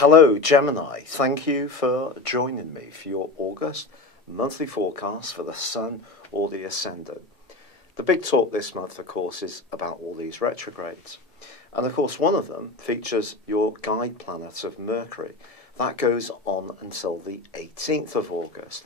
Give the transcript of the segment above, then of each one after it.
Hello Gemini, thank you for joining me for your August monthly forecast for the Sun or the Ascendant. The big talk this month, of course, is about all these retrogrades. And of course, one of them features your guide planet of Mercury. That goes on until the 18th of August.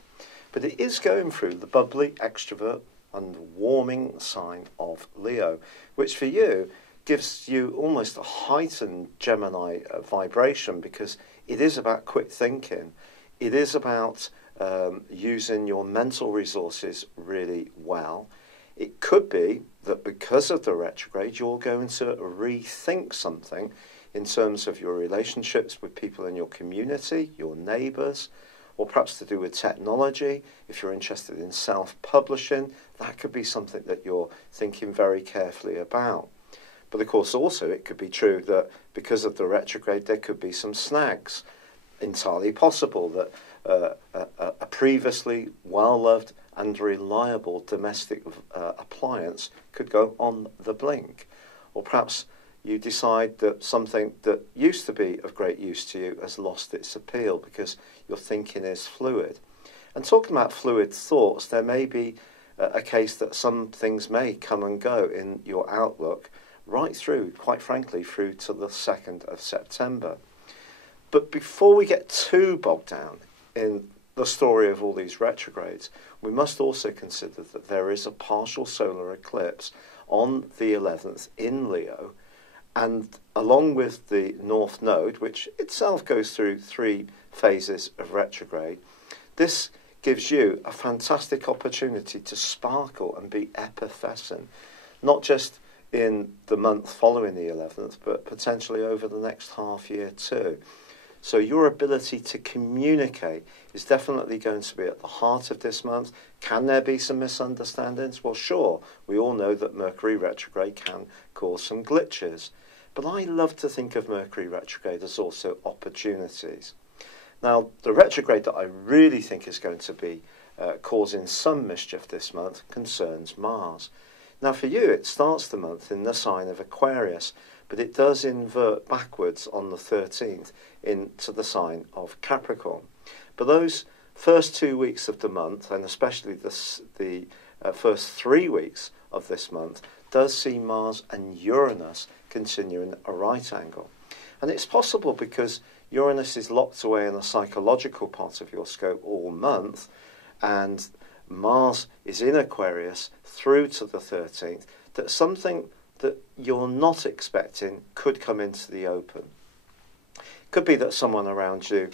But it is going through the bubbly, extrovert and warming sign of Leo, which for you gives you almost a heightened Gemini vibration, because it is about quick thinking. It is about using your mental resources really well. It could be that because of the retrograde, you're going to rethink something in terms of your relationships with people in your community, your neighbours, or perhaps to do with technology. If you're interested in self-publishing, that could be something that you're thinking very carefully about. But of course also it could be true that because of the retrograde there could be some snags. Entirely possible that a previously well-loved and reliable domestic appliance could go on the blink. Or perhaps you decide that something that used to be of great use to you has lost its appeal because your thinking is fluid. And talking about fluid thoughts, there may be a case that some things may come and go in your outlook right through, quite frankly, through to the 2nd of September. But before we get too bogged down in the story of all these retrogrades, we must also consider that there is a partial solar eclipse on the 11th in Leo, and along with the North Node, which itself goes through 3 phases of retrograde, this gives you a fantastic opportunity to sparkle and be effervescent, not just in the month following the 11th, but potentially over the next half year too. So your ability to communicate is definitely going to be at the heart of this month. Can there be some misunderstandings? Well, sure. We all know that Mercury retrograde can cause some glitches. But I love to think of Mercury retrograde as also opportunities. Now, the retrograde that I really think is going to be causing some mischief this month concerns Mars. Now for you, it starts the month in the sign of Aquarius, but it does invert backwards on the 13th into the sign of Capricorn. But those first 2 weeks of the month, and especially the first 3 weeks of this month, does see Mars and Uranus continuing a right angle. And it's possible because Uranus is locked away in a psychological part of your scope all month, and Mars is in Aquarius through to the 13th, that something that you're not expecting could come into the open. It could be that someone around you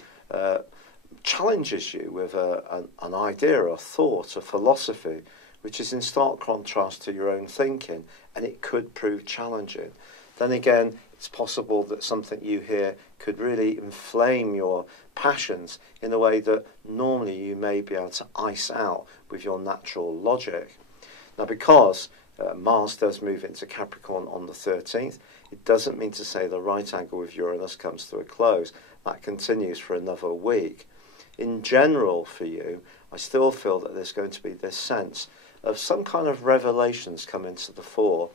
challenges you with an idea, a thought, a philosophy, which is in stark contrast to your own thinking, and it could prove challenging. Then again, it's possible that something you hear could really inflame your passions in a way that normally you may be able to ice out with your natural logic. Now, because Mars does move into Capricorn on the 13th, it doesn't mean to say the right angle with Uranus comes to a close. That continues for another week. In general, for you, I still feel that there's going to be this sense of some kind of revelations coming to the fore,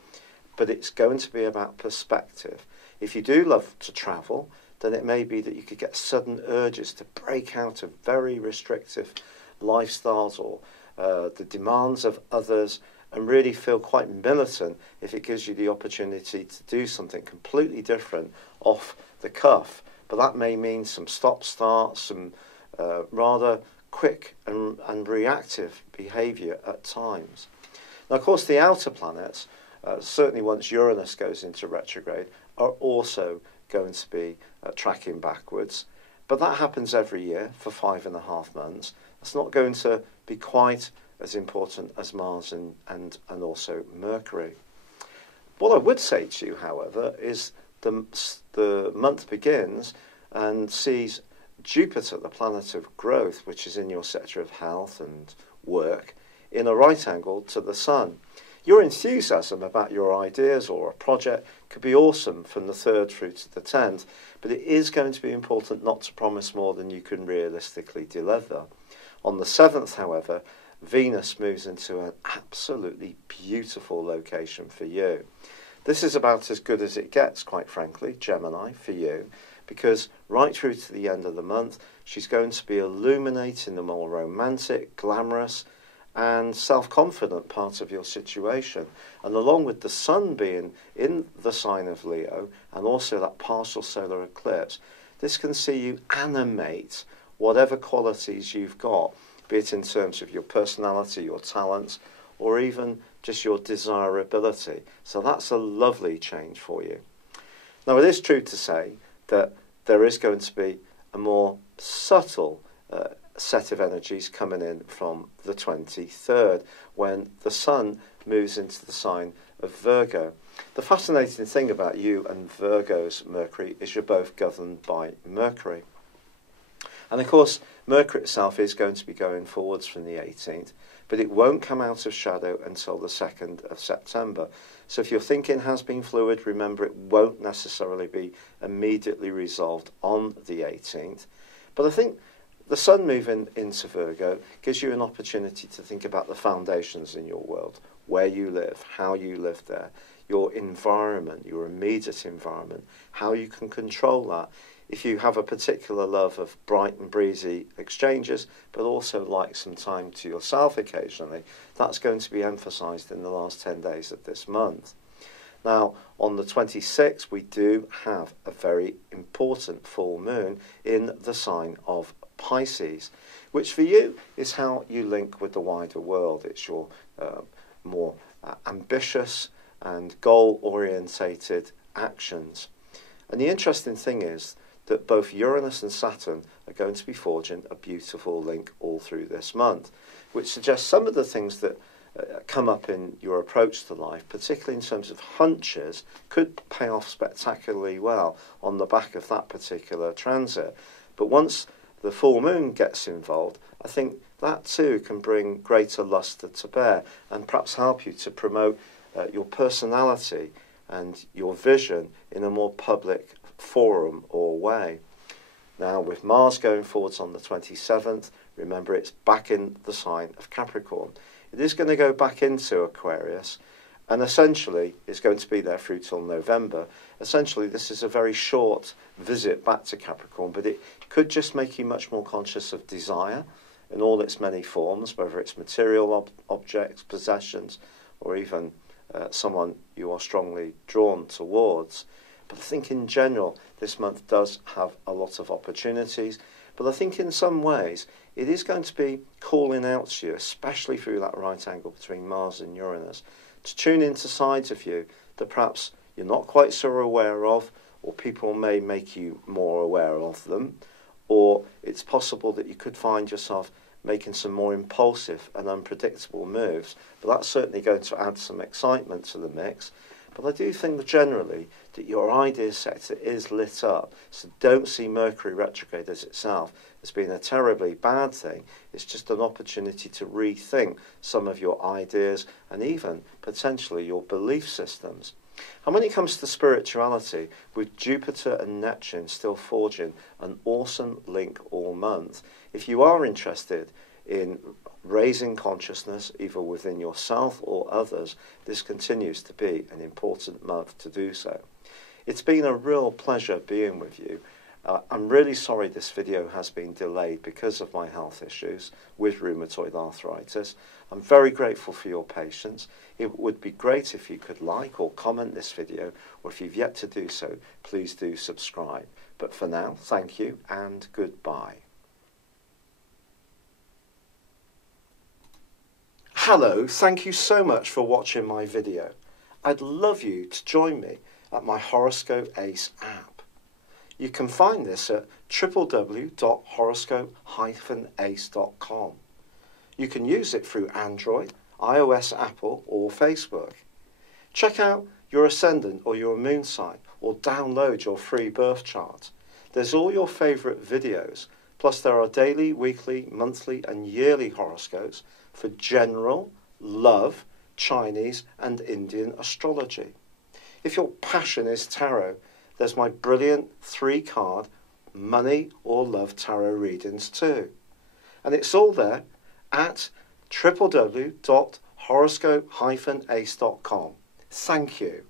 but it's going to be about perspective. If you do love to travel, then it may be that you could get sudden urges to break out of very restrictive lifestyles or the demands of others, and really feel quite militant if it gives you the opportunity to do something completely different off the cuff. But that may mean some stop-start, some rather quick and reactive behaviour at times. Now, of course, the outer planets, certainly once Uranus goes into retrograde, are also going to be tracking backwards. But that happens every year for 5.5 months. It's not going to be quite as important as Mars and also Mercury. What I would say to you, however, is the month begins and sees Jupiter, the planet of growth, which is in your sector of health and work, in a right angle to the Sun. Your enthusiasm about your ideas or a project could be awesome from the 3rd through to the 10th, but it is going to be important not to promise more than you can realistically deliver. On the 7th, however, Venus moves into an absolutely beautiful location for you. This is about as good as it gets, quite frankly, Gemini, for you. because right through to the end of the month, she's going to be illuminating the more romantic, glamorous, and self-confident part of your situation. And along with the sun being in the sign of Leo, and also that partial solar eclipse, this can see you animate whatever qualities you've got, be it in terms of your personality, your talents, or even just your desirability. So that's a lovely change for you. Now, it is true to say that there is going to be a more subtle set of energies coming in from the 23rd, when the sun moves into the sign of Virgo. The fascinating thing about you and Virgo's Mercury is you're both governed by Mercury. And of course, Mercury itself is going to be going forwards from the 18th, but it won't come out of shadow until the 2nd of September. So if your thinking has been fluid, remember it won't necessarily be immediately resolved on the 18th. But I think the sun moving into Virgo gives you an opportunity to think about the foundations in your world, where you live, how you live there, your environment, your immediate environment, how you can control that. If you have a particular love of bright and breezy exchanges, but also like some time to yourself occasionally, that's going to be emphasised in the last 10 days of this month. Now, on the 26th, we do have a very important full moon in the sign of Pisces, which for you is how you link with the wider world. It's your more ambitious and goal-orientated actions. And the interesting thing is that both Uranus and Saturn are going to be forging a beautiful link all through this month, which suggests some of the things that come up in your approach to life, particularly in terms of hunches, could pay off spectacularly well on the back of that particular transit. But once the full moon gets involved, I think that too can bring greater lustre to bear and perhaps help you to promote your personality and your vision in a more public forum or way. Now, with Mars going forwards on the 27th, remember it's back in the sign of Capricorn. It is going to go back into Aquarius, and essentially it's going to be there through till November. Essentially, this is a very short visit back to Capricorn, but it could just make you much more conscious of desire in all its many forms, whether it's material objects, possessions, or even someone you are strongly drawn towards. But I think in general, this month does have a lot of opportunities. But I think in some ways, it is going to be calling out to you, especially through that right angle between Mars and Uranus, to tune into sides of you that perhaps you're not quite so aware of, or people may make you more aware of them, or it's possible that you could find yourself making some more impulsive and unpredictable moves. But that's certainly going to add some excitement to the mix. But I do think that generally that your idea sector is lit up. So don't see Mercury retrograde as itself as being a terribly bad thing. It's just an opportunity to rethink some of your ideas and even potentially your belief systems. And when it comes to spirituality, with Jupiter and Neptune still forging an awesome link all month, if you are interested in raising consciousness either within yourself or others, this continues to be an important month to do so. It's been a real pleasure being with you. I'm really sorry this video has been delayed because of my health issues with rheumatoid arthritis. I'm very grateful for your patience. It would be great if you could like or comment this video, or if you've yet to do so, please do subscribe. But for now, thank you and goodbye. Hello, thank you so much for watching my video. I'd love you to join me at my Horoscope Ace app. You can find this at www.horoscope-ace.com. You can use it through Android, iOS, Apple or Facebook. Check out your ascendant or your moon sign, or download your free birth chart. There's all your favourite videos, plus there are daily, weekly, monthly and yearly horoscopes for general, love, Chinese and Indian astrology. If your passion is tarot, there's my brilliant 3-card money or love tarot readings too. And it's all there at www.horoscope-ace.com. Thank you.